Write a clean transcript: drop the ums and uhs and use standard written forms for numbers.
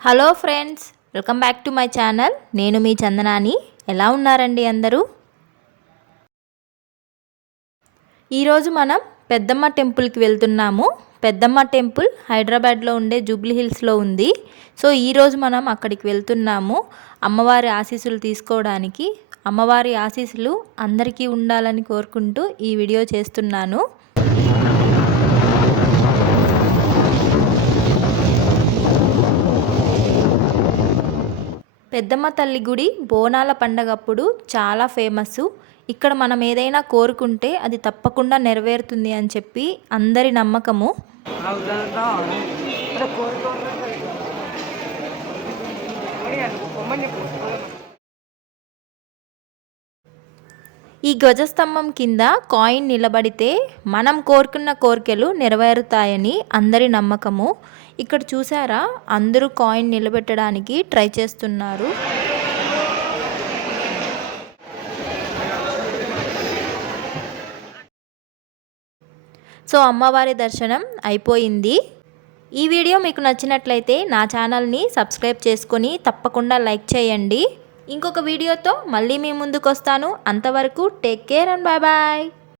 Hello friends, welcome back to my channel. నేను మీ చందనాని. ఎలా ఉన్నారండి అందరూ? ఈరోజు మనం పెద్దమ్మ టెంపుల్కి వెళ్తున్నాము. పెద్దమ్మ టెంపుల్ హైదరాబాద్లో ఉండే జూబ్లీ హిల్స్లో ఉంది. సో ఈరోజు మనం అక్కడికి వెళ్తున్నాము అమ్మవారి ఆశీస్సులు తీసుకోవడానికి. అమ్మవారి ఆశీస్సులు అందరికీ ఉండాలని కోరుకుంటూ ఈ వీడియో చేస్తున్నాను. పెద్దమ్మ తల్లి గుడి బోనాల పండగప్పుడు చాలా ఫేమస్. ఇక్కడ మనం ఏదైనా కోరుకుంటే అది తప్పకుండా నెరవేరుతుంది అని చెప్పి అందరి నమ్మకము. ఈ ధ్వజస్తంభం కింద కాయిన్ నిలబడితే మనం కోరుకున్న కోరికలు నెరవేరుతాయని అందరి నమ్మకము. ఇక్కడ చూసారా, అందరూ కాయిన్ నిలబెట్టడానికి ట్రై చేస్తున్నారు. సో అమ్మవారి దర్శనం అయిపోయింది. ఈ వీడియో మీకు నచ్చినట్లయితే నా ఛానల్ని సబ్స్క్రైబ్ చేసుకొని తప్పకుండా లైక్ చేయండి. ఇంకొక వీడియోతో మళ్ళీ మీ ముందుకు వస్తాను. అంతవరకు take care and bye bye.